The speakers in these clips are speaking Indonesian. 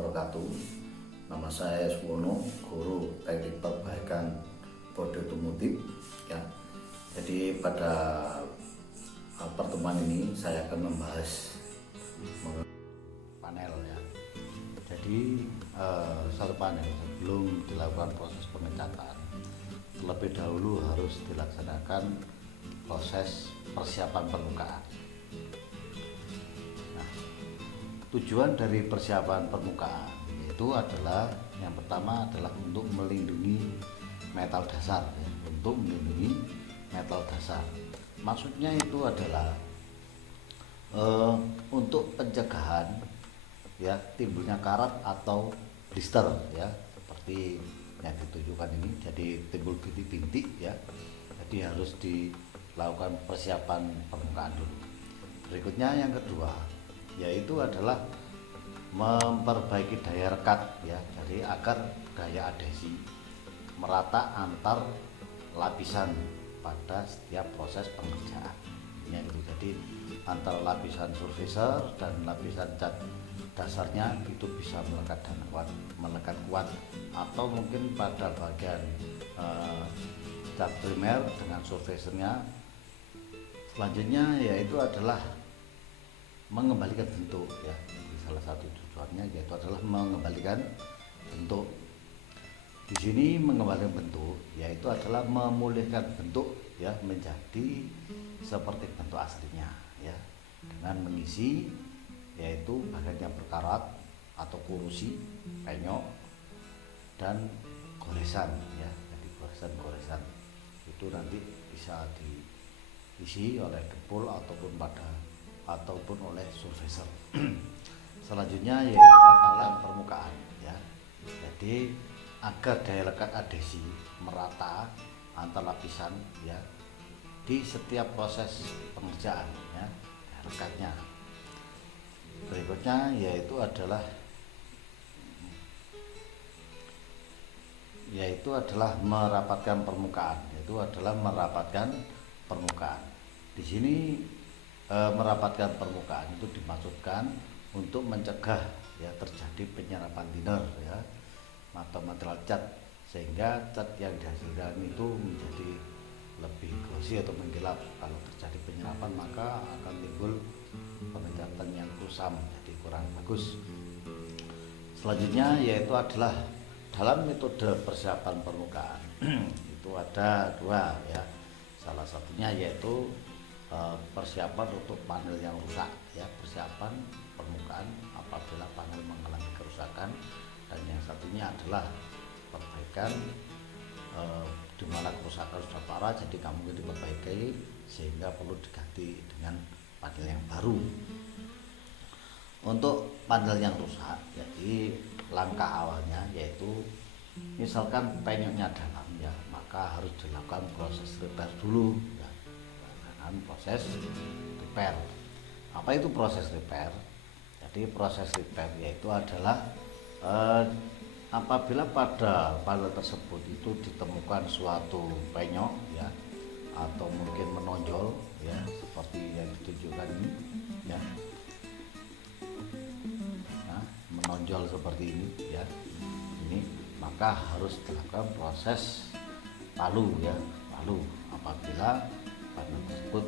wabarakatuh. Nama saya Suwono, guru teknik perbaikan bodi otomotif ya. Jadi pada pertemuan ini saya akan membahas panel ya. Jadi satu panel sebelum dilakukan proses pengecatan, terlebih dahulu harus dilaksanakan proses persiapan permukaan. Nah, tujuan dari persiapan permukaan itu adalah yang pertama adalah untuk melindungi metal dasar ya, untuk melindungi metal dasar. Maksudnya itu adalah untuk pencegahan ya timbulnya karat atau blister ya, seperti yang ditunjukkan ini. Jadi timbul bintik-bintik ya, jadi harus dilakukan persiapan permukaan dulu. Berikutnya yang kedua yaitu adalah memperbaiki daya rekat ya, jadi agar daya adhesi merata antar lapisan pada setiap proses pengerjaan ya, gitu. Jadi antara lapisan surfacer dan lapisan cat dasarnya itu bisa melekat dan kuat, atau mungkin pada bagian cat primer dengan surfacernya. Selanjutnya yaitu adalah mengembalikan bentuk ya. Jadi salah satu tujuannya yaitu adalah mengembalikan bentuk. Di sini mengembalikan bentuk yaitu adalah memulihkan bentuk ya menjadi seperti bentuk aslinya ya, dengan mengisi yaitu bagian yang berkarat atau kurusi, penyok dan goresan ya. Jadi goresan itu nanti bisa diisi oleh dempul ataupun oleh surfacer. Selanjutnya yaitu adalah permukaan ya. Jadi agar daya lekat adhesi merata antar lapisan ya di setiap proses pengerjaan ya, daya lekatnya. Berikutnya yaitu adalah merapatkan permukaan, Di sini merapatkan permukaan itu dimaksudkan untuk mencegah ya terjadi penyerapan thinner ya atau material cat, sehingga cat yang dihasilkan itu menjadi lebih glossy atau mengkilap. Kalau terjadi penyerapan maka akan timbul pengecatan yang kusam, jadi kurang bagus. Selanjutnya yaitu adalah dalam metode persiapan permukaan itu ada dua ya. Salah satunya yaitu persiapan untuk panel yang rusak ya, persiapan permukaan apabila panel mengalami kerusakan, dan yang satunya adalah perbaikan di mana kerusakan sudah parah jadi kamu mungkin diperbaiki sehingga perlu diganti dengan panel yang baru. Untuk panel yang rusak, jadi langkah awalnya yaitu misalkan penyoknya dalam ya, maka harus dilakukan proses repair dulu ya, dengan proses repair. Apa itu proses repair? Jadi proses repair yaitu adalah apabila pada panel tersebut itu ditemukan suatu penyok ya, atau mungkin menonjol ya, seperti yang ditunjukkan ini ya. Nah, menonjol seperti ini ya, ini maka harus dilakukan proses palu ya, palu apabila panel tersebut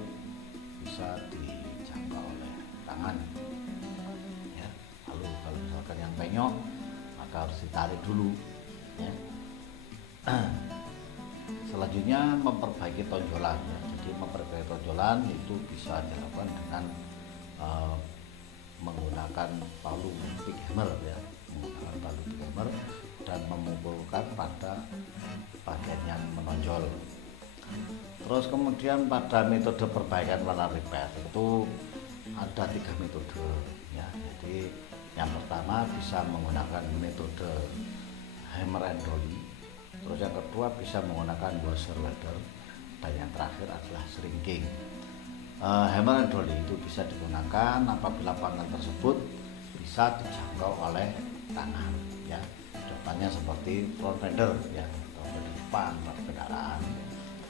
bisa dijangkau oleh tangan ya. Lalu kalau misalkan yang penyok maka harus ditarik dulu ya. Selanjutnya memperbaiki tonjolan ya. Jadi memperbaiki tonjolan itu bisa dilakukan dengan menggunakan palu pick hammer ya, dan memukulkan pada bagian yang menonjol. Terus kemudian pada metode perbaikan warna repair itu ada 3 metode ya. Jadi yang pertama bisa menggunakan metode hammer and dolly, terus yang kedua bisa menggunakan washer ladder, dan yang terakhir adalah shrinking. Hammer and dolly itu bisa digunakan apabila panel tersebut bisa dijangkau oleh tangan ya. Contohnya seperti front fender ya, atau depan pada kendaraan.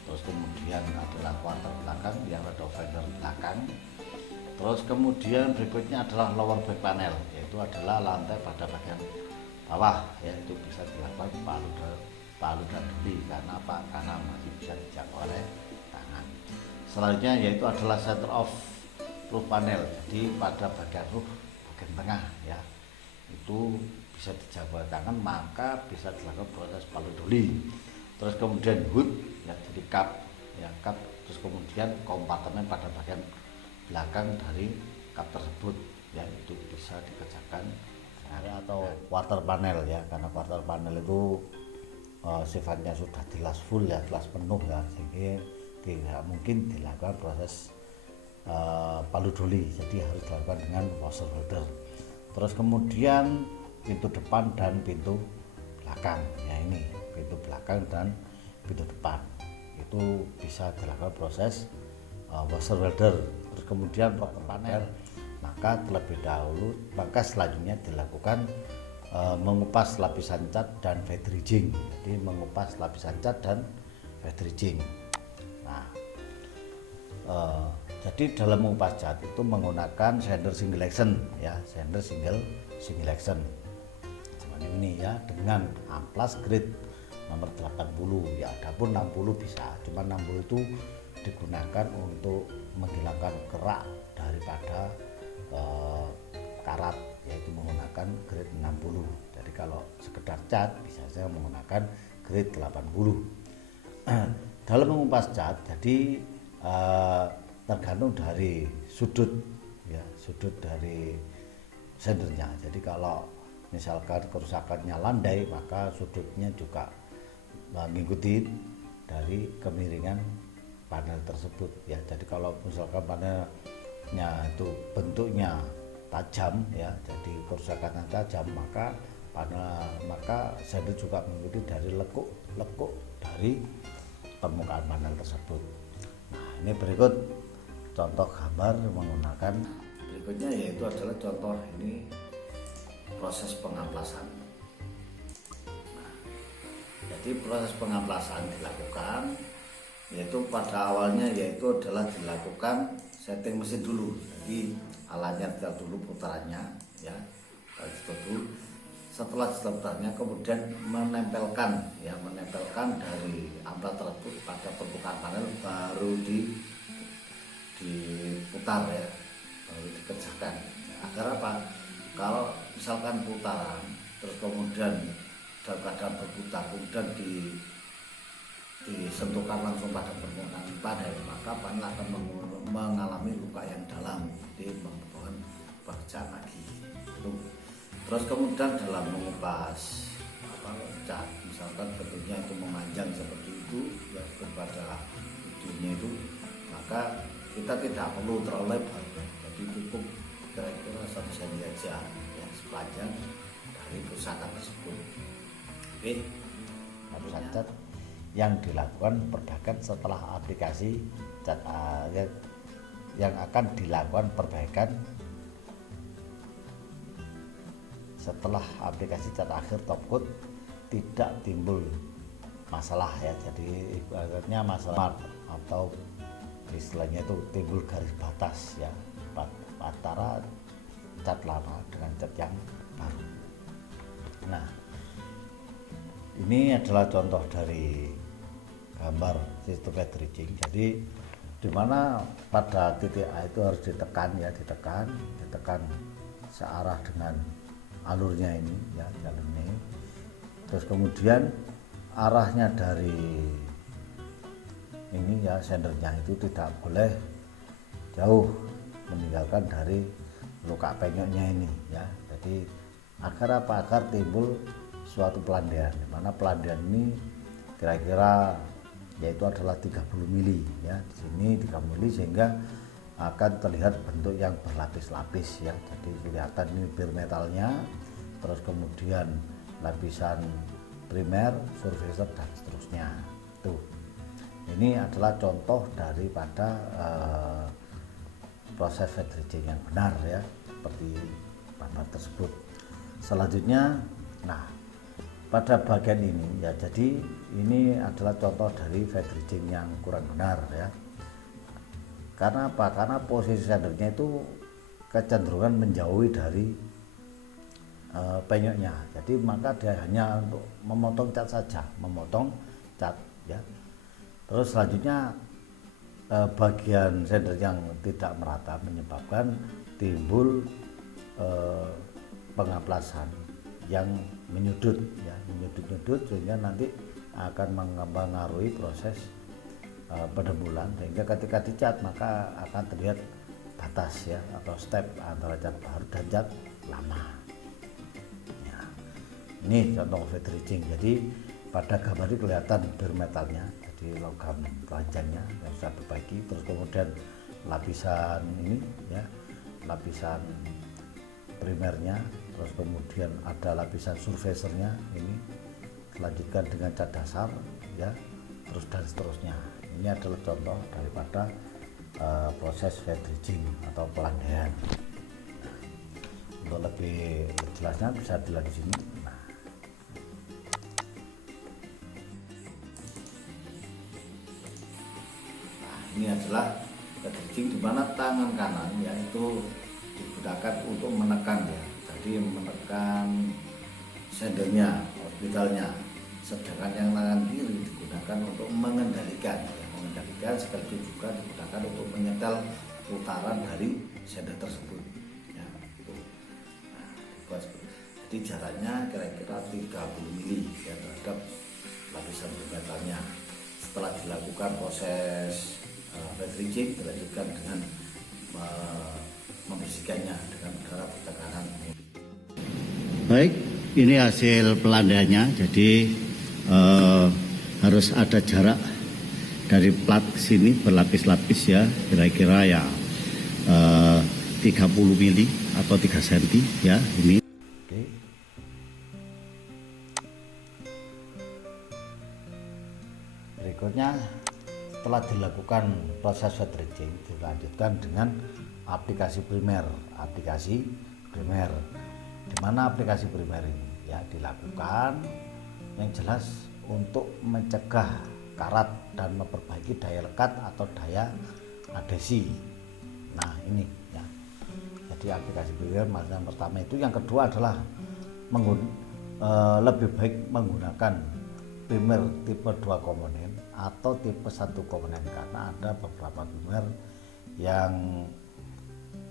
Terus kemudian adalah quarter belakang yang ada fender belakang, Terus kemudian berikutnya adalah lower back panel, yaitu adalah lantai pada bagian bawah ya, itu bisa dilakukan palu dan duli. Karena apa? Karena masih bisa dijangkau oleh tangan. Selanjutnya yaitu adalah center of roof panel, jadi pada bagian roof bagian tengah ya, itu bisa dijangkau oleh tangan, maka bisa dilakukan proses palu duli. Terus kemudian hood ya, jadi kap ya, kap. Terus kemudian kompartemen pada bagian belakang dari kap tersebut ya, itu bisa dikerjakan atau quarter panel ya, karena quarter panel itu sifatnya sudah jelas full ya, jelas penuh ya, sehingga tidak mungkin dilakukan proses palu duli, jadi harus dilakukan dengan washer holder. Terus kemudian pintu depan dan pintu belakang ya, ini pintu belakang dan pintu depan itu bisa dilakukan proses washer welder. Terus kemudian quarter panel, maka selanjutnya dilakukan mengupas lapisan cat dan fading. Jadi mengupas lapisan cat dan fading. Nah, jadi dalam mengupas cat itu menggunakan sander single action ya, sander single action seperti ini ya, dengan amplas grade nomor 80 ya. Adapun 60 bisa, cuma 60 itu digunakan untuk menghilangkan kerak daripada karat, yaitu menggunakan grade 60. Jadi kalau sekedar cat bisa saya menggunakan grade 80. Dalam mengupas cat jadi tergantung dari sudut ya, sudut dari sendernya. Jadi kalau misalkan kerusakannya landai, maka sudutnya juga mengikuti dari kemiringan panel tersebut ya. Jadi kalau misalkan panelnya itu bentuknya tajam ya, jadi kerusakannya tajam, maka sender juga mengikuti dari lekuk dari permukaan panel tersebut. Nah, ini berikut contoh gambar menggunakan, berikutnya yaitu adalah contoh ini proses pengamplasan. Nah, jadi proses pengamplasan dilakukan yaitu pada awalnya yaitu adalah dilakukan setting mesin dulu. Jadi alatnya tidak dulu putarannya ya, dulu. Setelah putarnya kemudian menempelkan dari amplas tersebut pada permukaan panel, baru diputar ya, baru dikerjakan. Agar apa? Kalau misalkan putaran terus kemudian dalam keadaan berputar kemudian disentuhkan langsung pada permukaan panel, maka panel akan mengalami luka yang dalam, jadi membutuhkan pekerjaan lagi. Terus kemudian dalam mengupas cat, misalkan bentuknya itu memanjang seperti itu ya, kepada videonya itu, maka kita tidak perlu terlalu lebar, jadi cukup kira-kira 1 cm aja ya, sepanjang dari kerusakan tersebut. Oke, lapisan cat yang dilakukan perbaikan setelah aplikasi cat yang akan dilakukan perbaikan setelah aplikasi cat akhir top coat tidak timbul masalah ya. Jadi ibaratnya masalah atau istilahnya itu timbul garis batas ya antara cat lama dengan cat yang baru. Nah, ini adalah contoh dari gambar sistem fading. Jadi dimana pada titik A itu harus ditekan searah dengan alurnya ini ya, jalan ini. Terus kemudian arahnya dari ini ya, sendernya itu tidak boleh jauh meninggalkan dari luka penyoknya ini ya. Jadi agar apa? Agar timbul suatu pelandian, di mana pelandian ini kira-kira yaitu adalah 30 mili ya. Di sini 30 mili sehingga akan terlihat bentuk yang berlapis-lapis ya. Jadi kelihatan ini bir metalnya, terus kemudian lapisan primer, surfacer dan seterusnya. Tuh. Ini adalah contoh daripada proses fading yang benar ya, seperti gambar tersebut. Selanjutnya, nah pada bagian ini ya, jadi ini adalah contoh dari fading yang kurang benar ya. Karena apa? Karena posisi sendernya itu kecenderungan menjauhi dari penyoknya. Jadi maka dia hanya untuk memotong cat saja, memotong cat ya. Terus selanjutnya bagian sender yang tidak merata menyebabkan timbul pengaplasan yang menyudut ya, menyudut-nyudut sehingga nanti akan mempengaruhi proses pendembulan, sehingga ketika dicat maka akan terlihat batas ya atau step antara cat baru dan cat lama. Ini contoh fading. Jadi pada gambar ini kelihatan bare metalnya, jadi logam telanjangnya yang sudah terbagi. Terus kemudian lapisan ini ya, lapisan primernya, terus kemudian ada lapisan surfacernya ini, dilanjutkan dengan cat dasar ya, terus dan seterusnya. Ini adalah contoh daripada proses fading atau pelandaian. Untuk lebih jelasnya bisa dilihat di sini. Ini adalah fading di mana tangan kanan yaitu digunakan untuk menekan ya, jadi menekan sendernya, orbitalnya, sedangkan yang tangan kiri digunakan untuk mengendalikan ya, mengendalikan sekaligus juga digunakan untuk menyetel putaran dari sender tersebut ya, itu. Nah, jadi jaraknya kira-kira 30 mili ya terhadap lapisan metalnya. Setelah dilakukan proses fading, dilanjutkan dengan membersihkannya dengan udara bertekanan. Baik, ini hasil pelandaiannya. Jadi harus ada jarak dari plat ke sini berlapis-lapis ya, kira-kira ya 30 mili atau 3 cm ya ini. Oke. Berikutnya setelah dilakukan proses fading, dilanjutkan dengan aplikasi primer. Di mana aplikasi primer ini ya dilakukan yang jelas untuk mencegah karat dan memperbaiki daya lekat atau daya adhesi. Nah ini ya. Jadi aplikasi primer yang pertama itu, yang kedua adalah lebih baik menggunakan primer tipe 2 komponen atau tipe 1 komponen, karena ada beberapa primer yang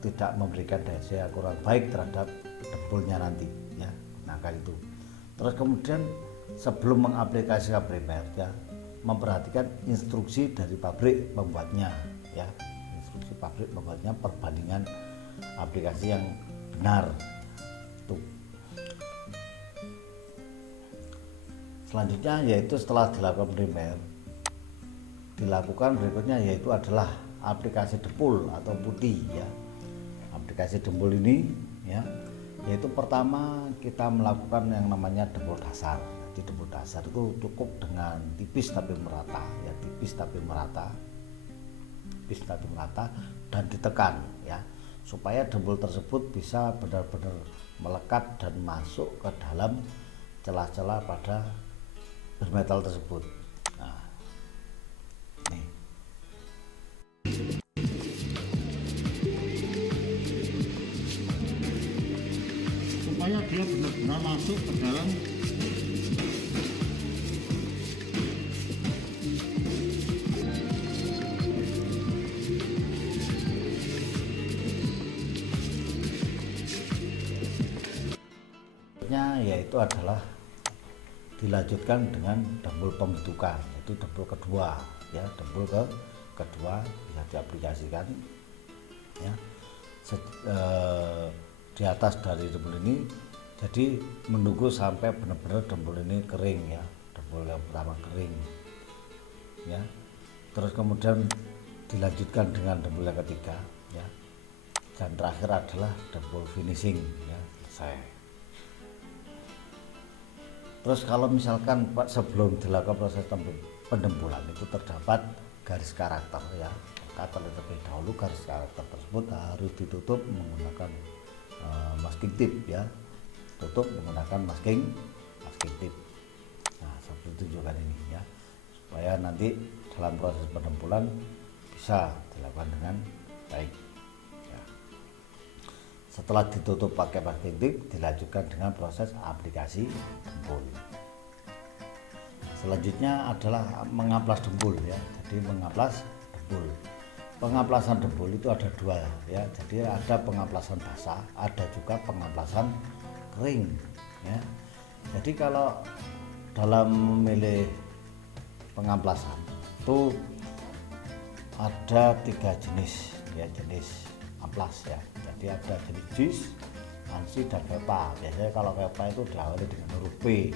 tidak memberikan daya kurang baik terhadap dempulnya nanti ya. Nah kayak itu. Terus kemudian sebelum mengaplikasikan primer ya, memperhatikan instruksi dari pabrik pembuatnya ya, instruksi pabrik pembuatnya, perbandingan aplikasi yang benar tuh. Selanjutnya yaitu setelah dilakukan primer, dilakukan berikutnya yaitu adalah aplikasi dempul atau putih ya. Aplikasi dempul ini ya, yaitu pertama kita melakukan yang namanya dempul dasar. Jadi dempul dasar itu cukup dengan tipis tapi merata ya, tipis tapi merata dan ditekan ya, supaya dempul tersebut bisa benar-benar melekat dan masuk ke dalam celah-celah pada bermetal tersebut. Nah, nih. Supaya dia benar-benar masuk ke dalam yaitu adalah dilanjutkan dengan dempul pembentukan, yaitu dempul kedua ya, dempul kedua bisa diaplikasikan ya di atas dari dempul ini. Jadi menunggu sampai benar-benar dempul ini kering ya, dempul yang pertama kering ya, terus kemudian dilanjutkan dengan dempul yang ketiga ya, dan terakhir adalah dempul finishing ya, selesai. Terus kalau misalkan sebelum dilakukan proses pendembulan itu terdapat garis karakter ya, maka terlebih dahulu garis karakter tersebut harus ditutup menggunakan masking tape ya, tutup menggunakan masking tape. Nah seperti itu juga ini ya, supaya nanti dalam proses pendembulan bisa dilakukan dengan baik ya. Setelah ditutup pakai masking tape, dilanjutkan dengan proses aplikasi dempul. Selanjutnya adalah mengamplas dempul ya. Jadi mengamplas dempul. Pengamplasan dempul itu ada dua ya. Jadi ada pengamplasan basah, ada juga pengamplasan kering ya. Jadi kalau dalam memilih pengamplasan itu ada 3 jenis ya, jenis amplas ya. Jadi ada jenis jus, ansi, dan vepa. Biasanya kalau vepa itu diawali dengan huruf P.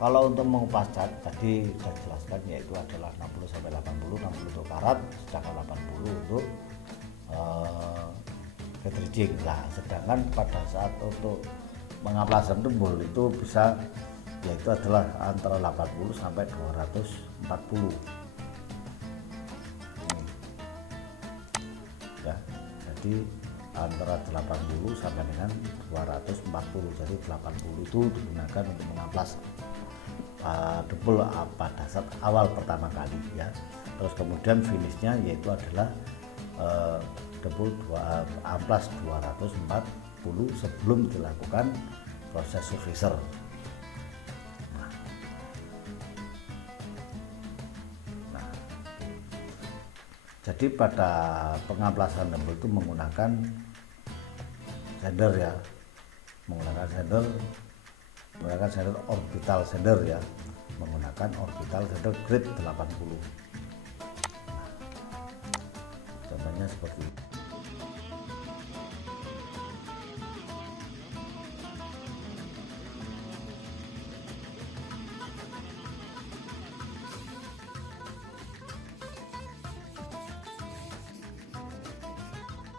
Kalau untuk mengupas cat tadi sudah dijelaskan, yaitu adalah 60 sampai 80, 60 untuk karat, sedangkan 80 untuk ketrijing. Nah, sedangkan pada saat untuk pengamplasan dempul itu bisa, yaitu adalah antara 80 sampai 240 ya. Jadi antara 80 sampai dengan 240. Jadi 80 itu digunakan untuk mengamplas dempul pada saat awal pertama kali ya. Terus kemudian finishnya yaitu adalah dempul amplas 240 sebelum dilakukan proses surfacer. Jadi pada pengamplasan dempul itu menggunakan sander ya, menggunakan sander orbital sander ya, menggunakan orbital sander grade 80. Contohnya seperti ini.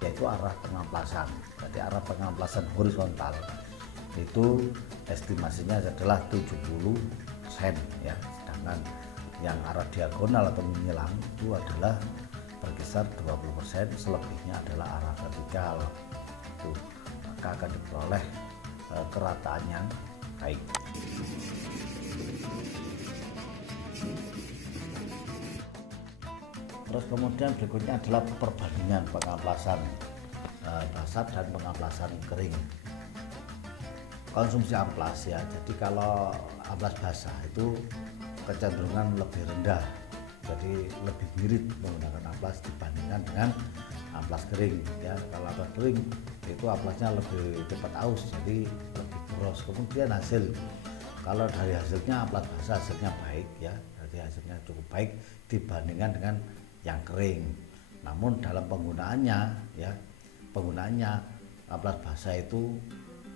Yaitu arah pengamplasan. Jadi arah pengamplasan horizontal itu estimasinya adalah 70 sen ya, sedangkan yang arah diagonal atau menyilang itu adalah berkisar 20%, selebihnya adalah arah vertikal. Itu maka akan diperoleh kerataan yang baik. Terus kemudian berikutnya adalah perbandingan pengamplasan basah dan pengamplasan kering. Konsumsi amplas ya, jadi kalau amplas basah itu kecenderungan lebih rendah, jadi lebih ngirit menggunakan amplas dibandingkan dengan amplas kering ya. Kalau amplas kering itu amplasnya lebih cepat aus, jadi lebih boros. Kemudian hasil, kalau dari hasilnya amplas basah hasilnya baik ya, jadi hasilnya cukup baik dibandingkan dengan yang kering. Namun dalam penggunaannya ya, penggunaannya amplas basah itu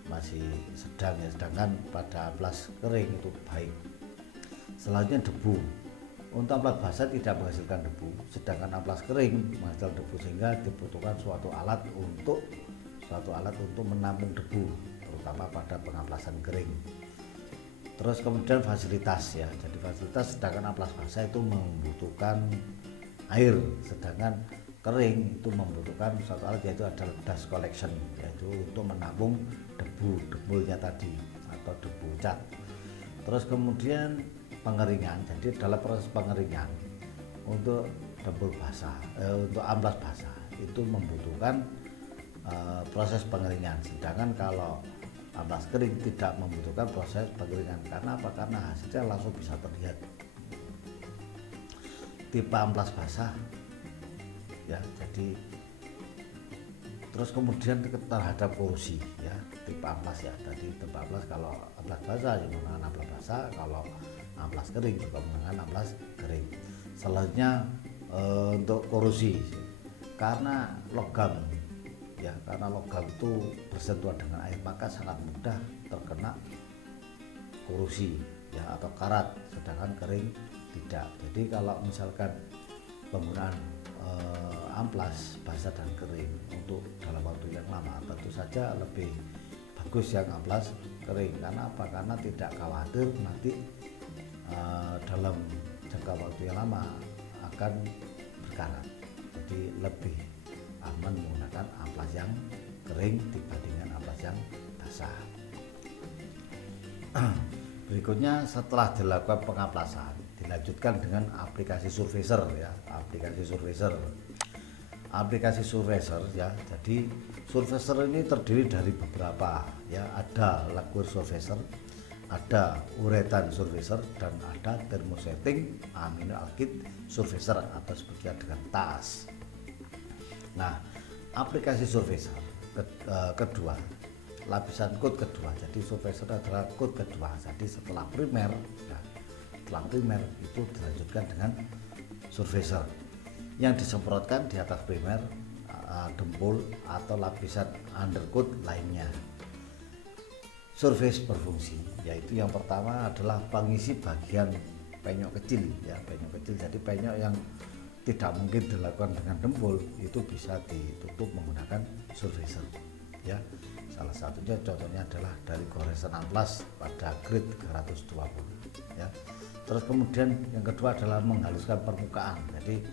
masih sedang ya, sedangkan pada amplas kering itu baik. Selanjutnya debu. Untuk amplas basah tidak menghasilkan debu, sedangkan amplas kering menghasilkan debu, sehingga dibutuhkan suatu alat untuk menampung debu, terutama pada pengamplasan kering. Terus kemudian fasilitas ya, jadi fasilitas, sedangkan amplas basah itu membutuhkan air, sedangkan kering itu membutuhkan satu alat, yaitu adalah dust collection, yaitu untuk menampung debunya tadi atau debu cat. Terus kemudian pengeringan, jadi dalam proses pengeringan untuk dempul basah, untuk amplas basah itu membutuhkan proses pengeringan, sedangkan kalau amplas kering tidak membutuhkan proses pengeringan. Karena apa? Karena hasilnya langsung bisa terlihat. Tipe amplas basah ya, jadi terus kemudian terhadap korosi ya, tipe amplas ya, tadi tipe amplas, kalau amplas basah ya menggunakan amplas basah, kalau amplas kering juga menggunakan amplas kering. Selanjutnya untuk korosi, karena logam ya, karena logam itu bersentuhan dengan air maka sangat mudah terkena korosi ya atau karat, sedangkan kering tidak. Jadi kalau misalkan penggunaan amplas basah dan kering untuk dalam waktu yang lama, tentu saja lebih bagus yang amplas kering. Karena apa? Karena tidak khawatir nanti dalam jangka waktu yang lama akan berkarat. Jadi lebih aman menggunakan amplas yang kering dibandingkan amplas yang basah. Berikutnya setelah dilakukan pengamplasan, dilanjutkan dengan aplikasi surfacer ya, aplikasi surfacer. aplikasi surfacer ya. Jadi surfacer ini terdiri dari beberapa ya, ada lacquer surfacer, ada uretan surfacer, dan ada thermosetting amino acid surfacer atau sebagian dengan TAS. Nah, aplikasi surfacer kedua, lapisan coat kedua. Jadi surfacer adalah coat kedua. Jadi setelah primer ya, setelah primer itu dilanjutkan dengan surfacer yang disemprotkan di atas primer, dempul atau lapisan undercoat lainnya. Surface berfungsi, yaitu yang pertama adalah pengisi bagian penyok kecil ya, penyok kecil. Jadi penyok yang tidak mungkin dilakukan dengan dempul itu bisa ditutup menggunakan surfacer ya. Salah satunya contohnya adalah dari goresan amplas pada grade 320 ya. Terus kemudian yang kedua adalah menghaluskan permukaan. Jadi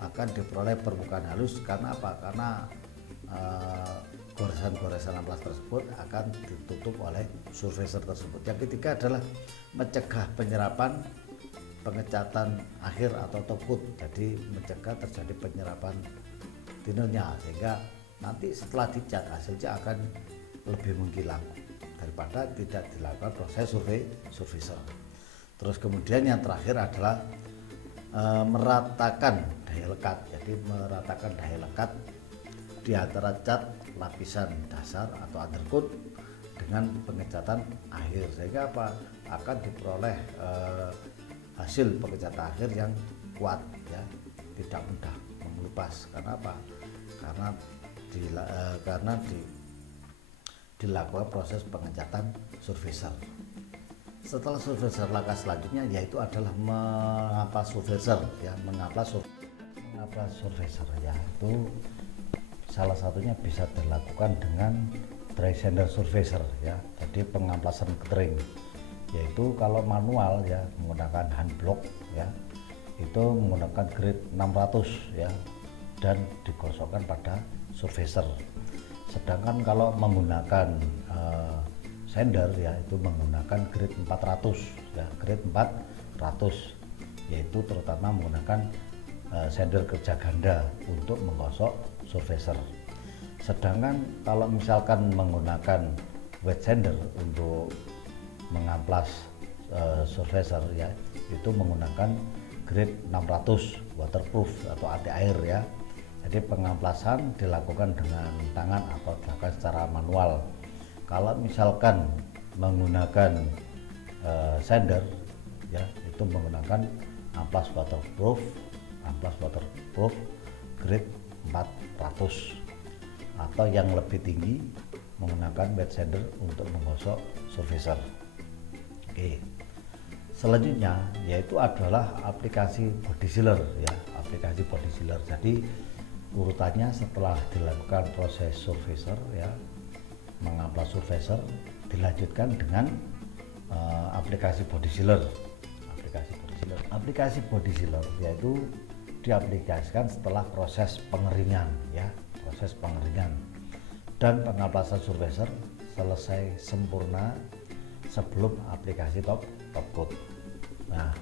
akan diperoleh permukaan halus karena apa? Karena goresan-goresan amplas tersebut akan ditutup oleh surfacer tersebut. Yang ketiga adalah mencegah penyerapan pengecatan akhir atau top coat. Jadi mencegah terjadi penyerapan tinernya, sehingga nanti setelah dicat hasilnya akan lebih mengkilat daripada tidak dilakukan proses surfacer. Terus kemudian yang terakhir adalah meratakan daya lekat. Jadi meratakan daya lekat di antara cat lapisan dasar atau undercoat dengan pengecatan akhir, sehingga apa? Akan diperoleh hasil pengecatan akhir yang kuat ya, tidak mudah mengelupas. Karena apa? Karena dilakukan proses pengecatan surfacer. Setelah surfacer, langkah selanjutnya yaitu adalah mengamplas surfacer ya, mengamplas surfacer ya. Itu salah satunya bisa dilakukan dengan dry sander surfacer ya. Jadi pengamplasan kering, yaitu kalau manual ya menggunakan hand block ya, itu menggunakan grade 600 ya, dan digosokkan pada surfacer. Sedangkan kalau menggunakan sander ya, itu menggunakan grade 400 ya, grade 400, yaitu terutama menggunakan sander kerja ganda untuk menggosok surfacer. Sedangkan kalau misalkan menggunakan wet sander untuk mengamplas surfacer ya, itu menggunakan grade 600 waterproof atau anti air ya. Jadi pengamplasan dilakukan dengan tangan atau dilakukan secara manual. Kalau misalkan menggunakan sander ya, itu menggunakan amplas waterproof grade 400, atau yang lebih tinggi menggunakan wet sander untuk menggosok surfacer. Oke. Selanjutnya yaitu adalah aplikasi body sealer ya, aplikasi body sealer. Jadi urutannya setelah dilakukan proses surfacer ya, mengamplas surfacer, dilanjutkan dengan aplikasi body sealer. Aplikasi body sealer yaitu diaplikasikan setelah proses pengeringan ya, proses pengeringan dan pengamplasan surfacer selesai sempurna sebelum aplikasi top coat. Nah,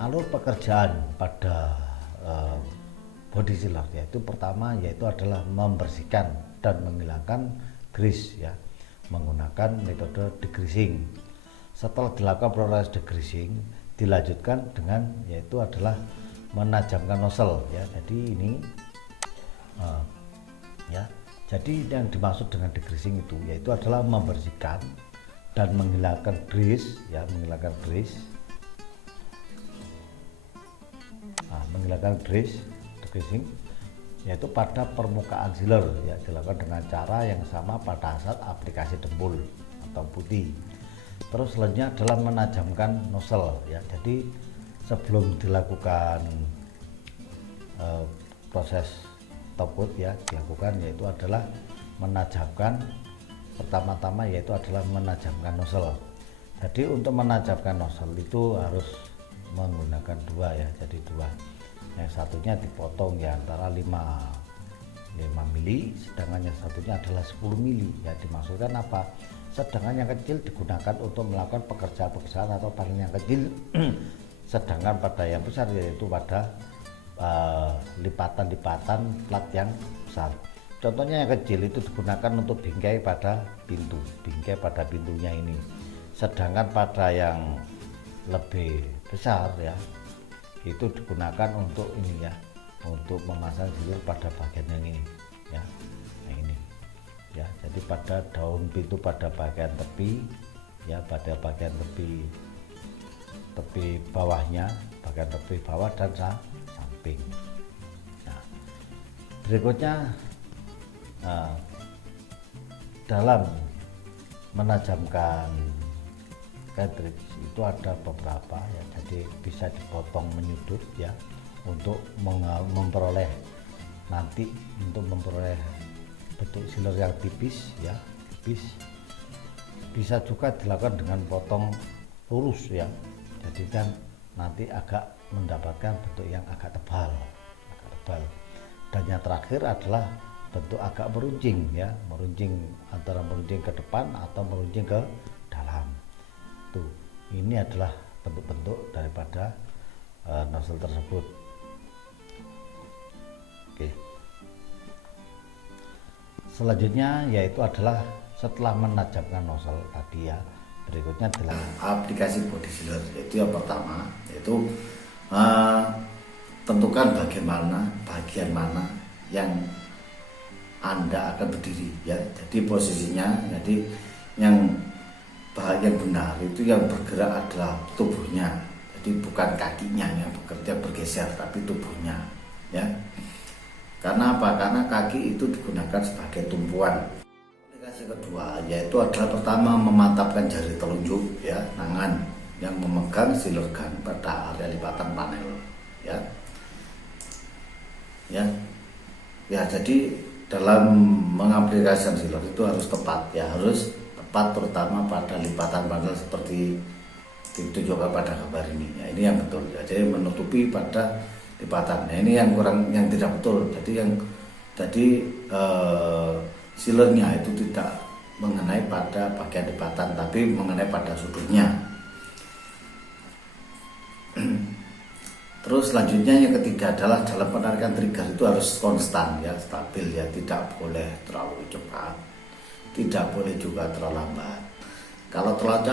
alur pekerjaan pada body sealer yaitu pertama yaitu adalah membersihkan dan menghilangkan grease ya, menggunakan metode degreasing. Setelah dilakukan proses degreasing, dilanjutkan dengan yaitu adalah menajamkan nozzle ya. Jadi ini ya, jadi yang dimaksud dengan degreasing itu yaitu adalah membersihkan dan menghilangkan grease ya, menghilangkan grease, menghilangkan grease, degreasing yaitu pada permukaan sealer ya, dilakukan dengan cara yang sama pada saat aplikasi dempul atau putih. Terus selanjutnya adalah menajamkan nozzle ya. Jadi sebelum dilakukan proses top coat ya, dilakukan yaitu adalah menajamkan, pertama-tama yaitu adalah menajamkan nozzle. Jadi untuk menajamkan nozzle itu harus menggunakan dua ya, jadi dua. Yang satunya dipotong ya antara 5 mili, sedangkan yang satunya adalah 10 mili ya. Dimaksudkan apa? Sedangkan yang kecil digunakan untuk melakukan pekerjaan-pekerjaan atau paling yang kecil sedangkan pada yang besar yaitu pada lipatan-lipatan plat yang besar. Contohnya yang kecil itu digunakan untuk bingkai pada pintu, bingkai pada pintunya ini. Sedangkan pada yang lebih besar ya, itu digunakan untuk ini ya, untuk memasang sealer pada bagian yang ini ya. Nah ini ya, jadi pada daun pintu pada bagian tepi ya, pada bagian tepi bawahnya, bagian tepi bawah dan samping. Nah, berikutnya dalam menajamkan cartridge itu ada beberapa ya, jadi bisa dipotong menyudut ya, untuk memperoleh nanti untuk memperoleh bentuk sealer yang tipis ya, tipis. Bisa juga dilakukan dengan potong lurus ya, jadi kan nanti agak mendapatkan bentuk yang agak tebal. Dan yang terakhir adalah bentuk agak meruncing ya, meruncing antara meruncing ke depan atau meruncing ke dalam. Tuh, ini adalah bentuk-bentuk daripada nozzle tersebut. Oke. Selanjutnya yaitu adalah setelah menajamkan nozzle tadi ya, berikutnya adalah aplikasi body sealer. Yaitu yang pertama yaitu tentukan bagian mana yang Anda akan berdiri ya. Jadi posisinya, jadi yang bagian benar itu yang bergerak adalah tubuhnya. Jadi bukan kakinya yang bekerja bergeser, tapi tubuhnya ya. Karena apa? Karena kaki itu digunakan sebagai tumpuan. Aplikasi kedua yaitu adalah pertama memantapkan jari telunjuk ya, tangan yang memegang sealer gun pada area lipatan panel ya. Jadi dalam mengaplikasikan sealer itu harus tepat ya, harus tepat terutama pada lipatan panel seperti ditunjukkan pada gambar ini ya, ini yang betul ya, jadi menutupi pada lipatan. Nah, ini yang kurang, yang tidak betul. Jadi sealernya itu tidak mengenai pada bagian lipatan, tapi mengenai pada sudutnya. Terus selanjutnya yang ketiga adalah dalam penarikan trigger itu harus konstan ya, stabil ya, tidak boleh terlalu cepat, tidak boleh juga terlalu lambat. Kalau terlalu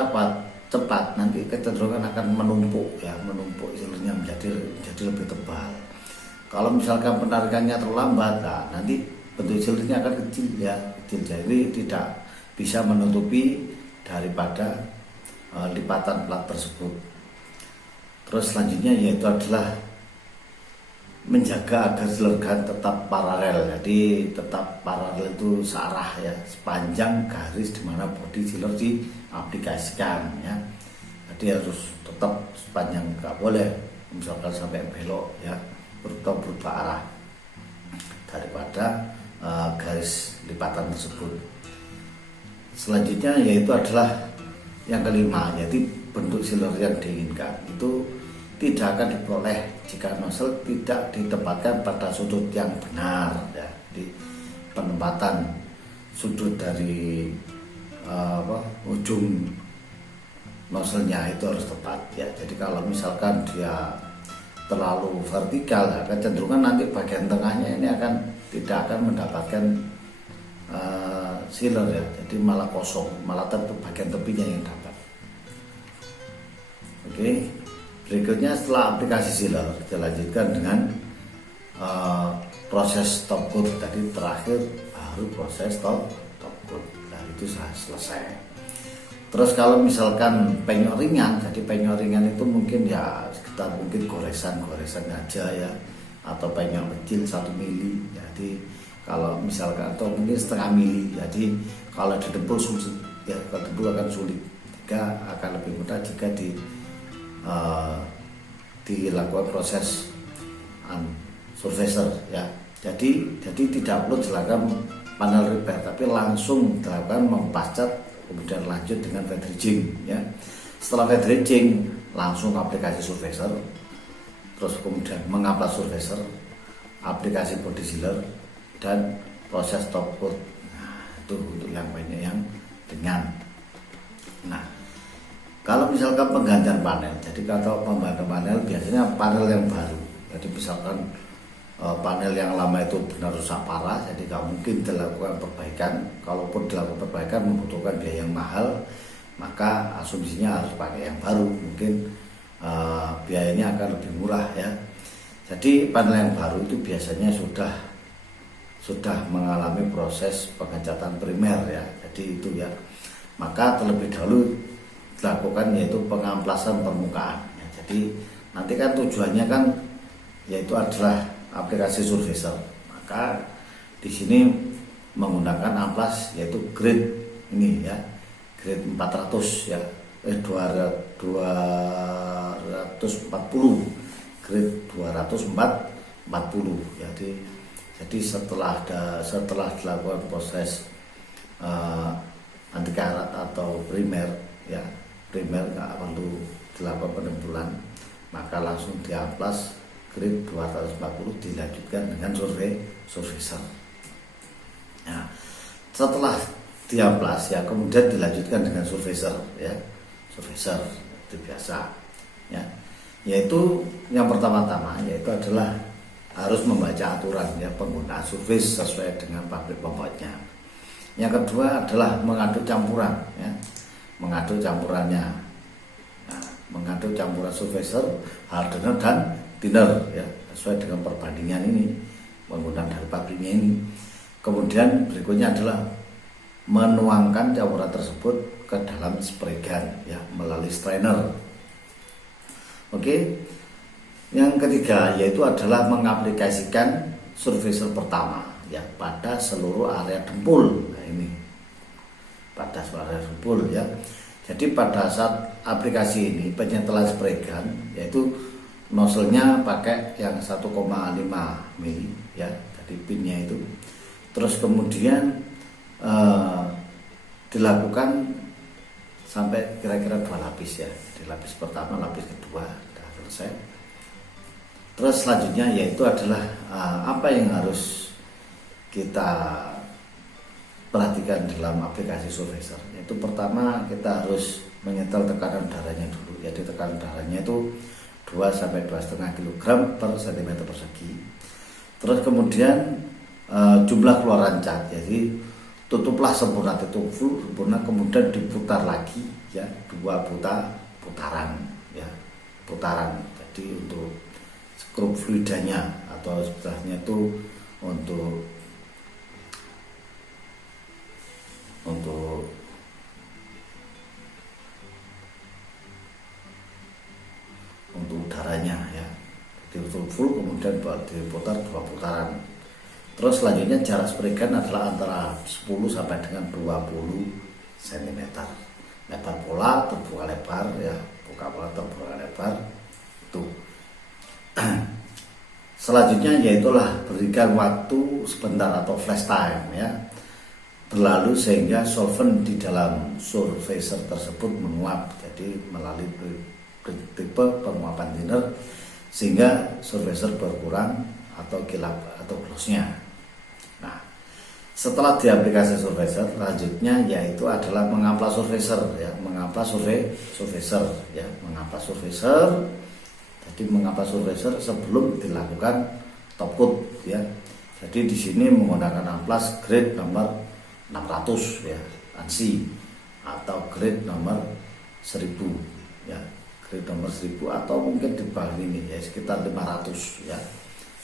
cepat nanti kecenderungan akan menumpuk ya, menumpuk sealernya menjadi lebih tebal. Kalau misalkan penarikannya terlalu lambat, nah, nanti bentuk sealernya akan kecil ya, jadi tidak bisa menutupi daripada lipatan plat tersebut. Terus selanjutnya yaitu adalah menjaga agar sealer gun tetap paralel. Jadi tetap paralel itu searah ya, sepanjang garis di mana body sealer diaplikasikan ya. Jadi harus tetap sepanjang, nggak boleh misalkan sampai belok ya, berubah arah daripada garis lipatan tersebut. Selanjutnya yaitu adalah yang kelima, yaitu bentuk sealer yang diinginkan itu tidak akan diperoleh jika nozzle tidak ditempatkan pada sudut yang benar ya. Di penempatan sudut dari ujung nozzle-nya itu harus tepat ya. Jadi kalau misalkan dia terlalu vertikal, akan cenderungan nanti bagian tengahnya ini tidak akan mendapatkan sealer ya, jadi malah kosong, malah bagian tepinya yang dapat. Oke, berikutnya setelah aplikasi sealer kita lanjutkan dengan proses top coat. Tadi terakhir baru proses top coat. Nah itu sudah selesai. Terus kalau misalkan penyok ringan, jadi penyok ringan itu mungkin ya sekitar mungkin goresan aja ya, atau penyok kecil 1 mili. Jadi kalau misalkan atau mungkin setengah mili, jadi kalau didebul sulit ya, kalau didebul akan sulit. Jika akan lebih mudah jika dilakukan proses surfacer ya. Jadi tidak perlu dilakukan panel repair, tapi langsung dilakukan mempascat, kemudian lanjut dengan wet dredging ya. Setelah wet dredging langsung aplikasi surfacer, terus kemudian mengaplas surfacer, aplikasi body sealer, dan proses top coat. Nah, itu untuk yang banyak yang ringan. Nah, kalau misalkan penggantian panel, jadi kalau penggantian panel biasanya panel yang baru Jadi misalkan panel yang lama itu benar rusak parah, jadi nggak mungkin dilakukan perbaikan. Kalaupun dilakukan perbaikan membutuhkan biaya yang mahal, maka asumsinya harus pakai yang baru, mungkin biayanya akan lebih murah ya. Jadi panel yang baru itu biasanya sudah mengalami proses pengecatan primer ya. Jadi itu ya. Maka terlebih dahulu dilakukan yaitu pengamplasan permukaan. Ya. Jadi nanti kan tujuannya kan yaitu adalah aplikasi surfacer. Maka di sini menggunakan amplas yaitu grade ini ya, grade 400 ya, 240, grade 240. Jadi setelah dilakukan proses anti karat atau primer ya, primer nggak perlu dilakukan penembulan, maka langsung diamplas grade 240 dilanjutkan dengan surfacer. Nah, setelah diamplas ya kemudian dilanjutkan dengan surfacer ya, surfacer itu biasa ya, yaitu yang pertama-tama yaitu adalah harus membaca aturan ya penggunaan surface sesuai dengan pabrik pembuatnya. Yang kedua adalah mengaduk campuran ya, mengaduk campurannya. Nah, mengaduk campuran surfacer, hardener dan thinner ya, sesuai dengan perbandingan ini menggunakan dari pabriknya ini. Kemudian berikutnya adalah menuangkan campuran tersebut ke dalam spray gun ya melalui strainer. Oke. Yang ketiga yaitu adalah mengaplikasikan surfacer pertama ya pada seluruh area dempul. Nah ini pada seluruh area dempul ya. Jadi pada saat aplikasi ini penyetelan spray gun yaitu nozzle-nya pakai yang 1,5 mili ya, jadi pinnya itu. Terus kemudian dilakukan sampai kira-kira 2 lapis ya. Jadi lapis pertama, lapis kedua sudah selesai. Terus selanjutnya yaitu adalah apa yang harus kita perhatikan dalam aplikasi surfacer. Yaitu pertama kita harus menyetel tekanan darahnya dulu. Jadi tekanan darahnya itu 2 sampai 2,5 kg per cm persegi. Terus kemudian jumlah keluaran cat. Jadi tutuplah sempurna, tutup full sempurna, kemudian diputar lagi ya 2 putaran ya, putaran. Jadi untuk skrup fluidanya atau sebetulnya itu untuk udaranya ya, ditutup full kemudian diputar 2 putaran. Terus selanjutnya jarak spray gun adalah antara 10 sampai dengan 20 cm. Lebar pola terbuka lebar ya, buka pola terbuka lebar itu. Selanjutnya yaitulah berikan waktu sebentar atau flash time ya berlalu sehingga solvent di dalam surfacer tersebut menguap, jadi melalui tipe penguapan thinner sehingga surfacer berkurang atau kilap atau gloss-nya. Nah, setelah diaplikasi surfacer, selanjutnya yaitu adalah mengamplas surfacer ya, mengamplas surfacer ya, mengamplas surfacer. Jadi mengamplas surfacer sebelum dilakukan top coat ya. Jadi di sini menggunakan amplas grade nomor 600 ya, ANSI, atau grade nomor 1000 ya, grade nomor 1000 atau mungkin di bawah ini ya sekitar 500 ya,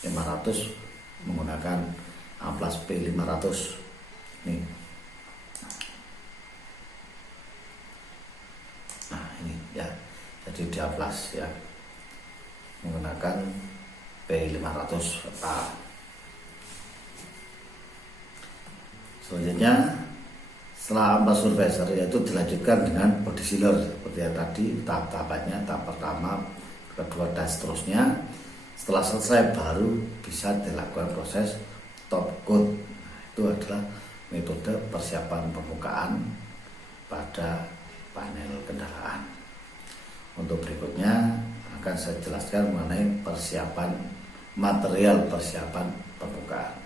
500 menggunakan amplas P500 nih. Nah ini ya, jadi di amplas ya menggunakan P500 Pak. Selanjutnya setelah amplas surfacer yaitu dilanjutkan dengan body sealer seperti yang tadi tahap-tahapannya. Tahap pertama, kedua dan seterusnya. Setelah selesai baru bisa dilakukan proses top coat. Itu adalah metode persiapan permukaan pada panel kendaraan. Untuk berikutnya akan saya jelaskan mengenai persiapan material persiapan permukaan.